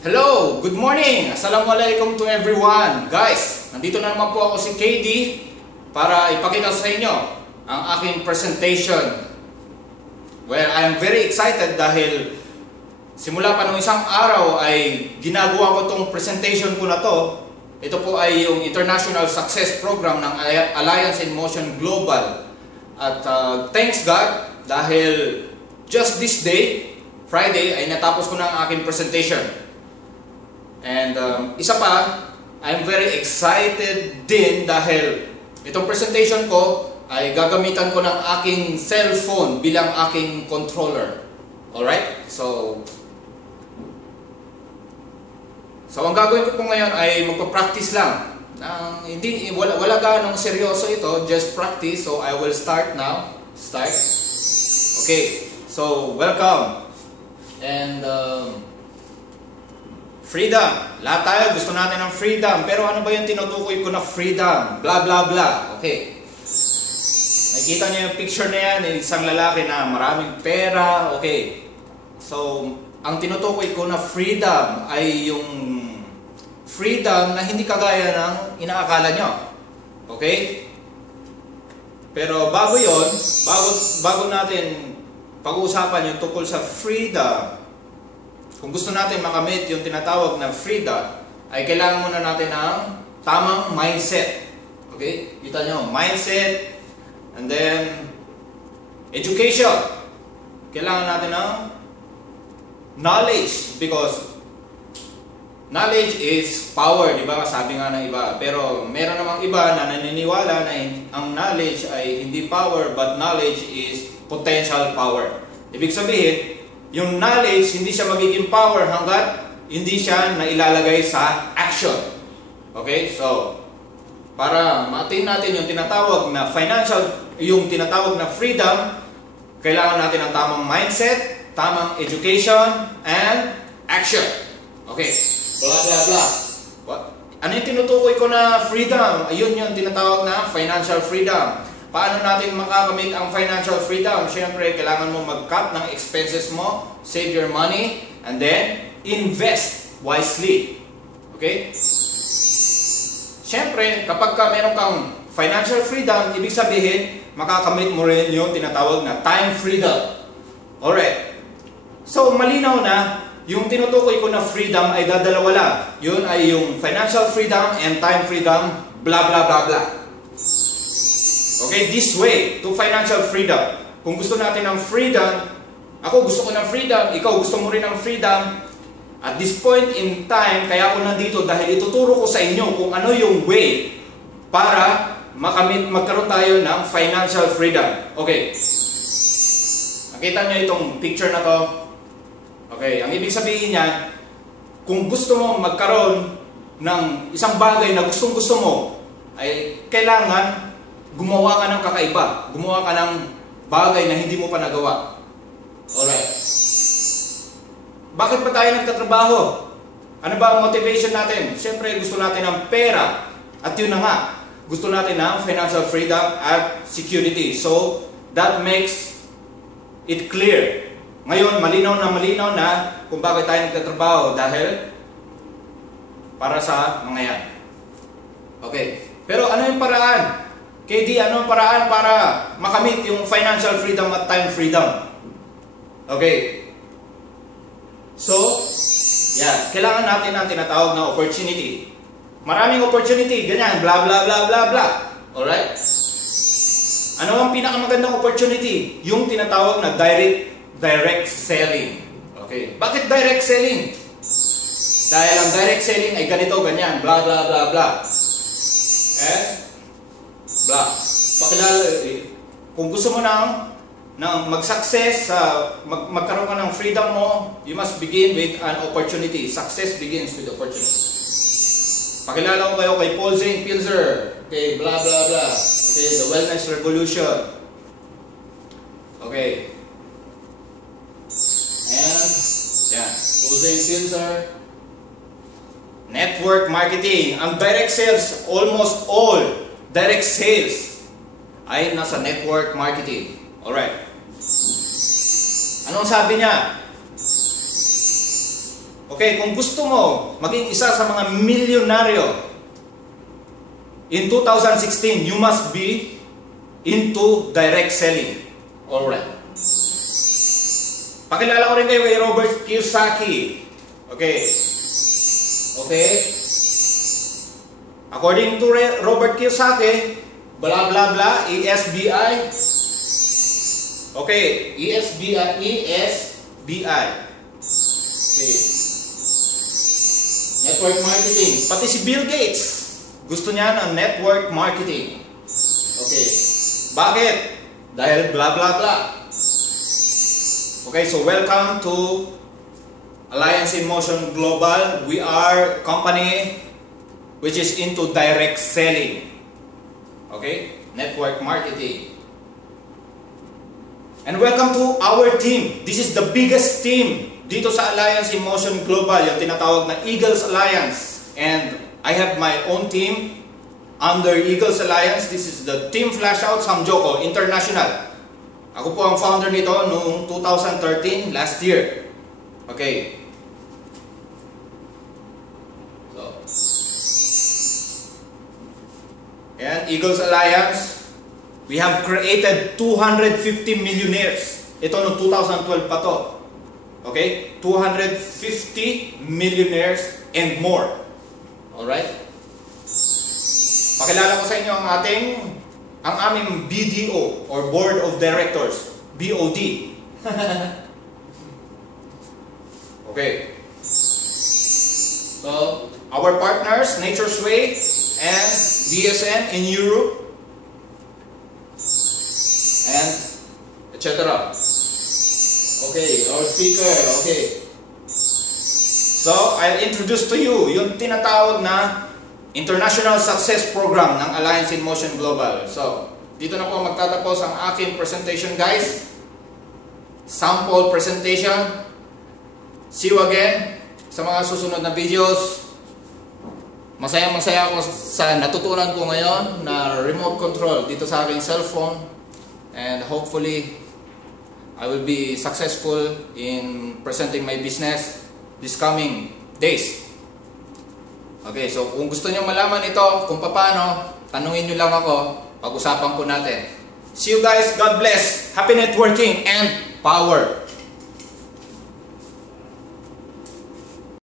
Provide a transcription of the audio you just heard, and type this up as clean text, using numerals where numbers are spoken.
Hello! Good morning! Assalamualaikum to everyone! Guys, nandito na naman po ako si KD para ipakita sa inyo ang aking presentation. Well, I am very excited dahil simula pa nung isang araw ay ginagawa ko tong presentation ko na to. Ito po ay yung International Success Program ng Alliance in Motion Global. At thanks God dahil just this day, Friday, ay natapos ko na ang aking presentation. And isa pa, I'm very excited din dahil itong presentation ko ay gagamitan ko ng aking cellphone bilang aking controller. Alright? So ang gagawin ko po ngayon ay magpa-practice lang. Wala ganong seryoso ito, just practice. So I will start now. Start. Okay. So welcome. And freedom. Lahat tayo gusto natin ng freedom. Pero ano ba yung tinutukoy ko na freedom? Blah blah blah. Okay. Nakikita niyo yung picture na yan, isang lalaki na maraming pera. Okay. So, ang tinutukoy ko na freedom ay yung freedom na hindi kagaya ng inaakala nyo. Okay? Pero bago yon, bago natin pag-uusapan yung tungkol sa freedom, kung gusto natin makamit yung tinatawag na freedom, ay kailangan muna natin ng tamang mindset. Okay? Kita nyo, mindset, and then education. Kailangan natin ng knowledge, because knowledge is power, di ba? Sabi nga ng iba. Pero meron namang iba na naniniwala na ang knowledge ay hindi power, but knowledge is potential power. Ibig sabihin, yung knowledge, hindi siya magiging power hanggat hindi siya nailalagay sa action. Okay? So, para ma-attain natin yung tinatawag na yung tinatawag na freedom, kailangan natin ng tamang mindset, tamang education, and action. Okay? Blah, blah, blah. What? Ano yung tinutukoy ko na freedom? Ayun yung tinatawag na financial freedom. Paano natin makakamit ang financial freedom? Siyempre, kailangan mo mag-cut ng expenses mo, save your money, and then invest wisely. Okay? Siyempre, kapag meron kang financial freedom, ibig sabihin, makakamit mo rin yung tinatawag na time freedom. Alright. So, malinaw na, yung tinutukoy ko na freedom ay dadalawa lang. Yun ay yung financial freedom and time freedom, blah, blah, blah, blah. Okay, this way to financial freedom. Kung gusto natin ng freedom, ako gusto ko ng freedom, ikaw gusto mo rin ng freedom. At this point in time, kaya ako nandito dahil ituturo ko sa inyo kung ano yung way para magkaroon tayo ng financial freedom. Okay. Nakita nyo itong picture na to. Okay, ang ibig sabihin niyan, kung gusto mo magkaroon ng isang bagay na gustong-gusto mo, ay kailangan gumawa ka ng kakaiba. Gumawa ka ng bagay na hindi mo pa nagawa. Alright. Bakit pa tayo nagtatrabaho? Ano ba ang motivation natin? Siyempre, gusto natin ng pera. At yun na nga. Gusto natin ng financial freedom at security. So, that makes it clear. Ngayon, malinaw na kung bakit tayo nagtatrabaho. Dahil para sa mga yan. Okay. Pero ano yung paraan? KD, ano ang paraan para makamit yung financial freedom at time freedom? Okay. So, yeah, kailangan natin ang tinatawag na opportunity. Maraming opportunity, ganyan, blah, blah, blah, blah, blah. Alright? Ano ang pinakamagandang opportunity? Yung tinatawag na direct selling. Okay. Bakit direct selling? Dahil ang direct selling ay ganito, ganyan, blah, blah, blah, blah. Blah. Pakilala, kung gusto mo nang mag-success, magkaroon ka ng freedom mo, you must begin with an opportunity. Success begins with opportunity. Pakilala ko kayo kay Paul Zane Pilzer. Okay, blah blah blah. Okay, the wellness revolution. Okay. And, yeah, Paul Zane Pilzer. Network marketing. Ang direct sales, almost all direct sales ay nasa network marketing. Alright. Anong sabi niya? Okay, kung gusto mo maging isa sa mga milyonaryo in 2016, you must be into direct selling. Alright. Pakilala ko rin kayo kay Robert Kiyosaki. Okay. Okay. According to Robert Kiyosaki, blah blah blah, ESBI. Okay, ESBI. Okay. Network marketing. Pati si Bill Gates, gusto niya ng network marketing. Okay. Bakit? Dahil blah blah blah. Okay, so welcome to Alliance in Motion Global. We are a company which is into direct selling. Okay? Network marketing. And welcome to our team. This is the biggest team dito sa Alliance in Motion Global, yung tinatawag na Eagles Alliance. And I have my own team under Eagles Alliance. This is the Team Flashout Samjoko International. Ako po ang founder nito noong 2013, last year. Okay. So, and Eagles Alliance, we have created 250 millionaires. Ito noong 2012 pa to. Okay? 250 millionaires and more. Alright? Pakilala ko sa inyo ang aming BDO or Board of Directors, BOD. Okay. So, our partners, Nature's Way and DSN in Europe and etc. Okay, our speaker, okay. So, I'll introduce to you yung tinatawag na International Success Program ng Alliance in Motion Global. So, dito na po magtatapos ang aking presentation, guys. Sample presentation. See you again sa mga susunod na videos. Masaya-masaya ako sa natutunan ko ngayon na remote control dito sa aking cellphone. And hopefully, I will be successful in presenting my business this coming days. Okay, so kung gusto niyo malaman ito, kung paano, tanungin niyo lang ako, pag-usapan po natin. See you guys, God bless, happy networking, and power!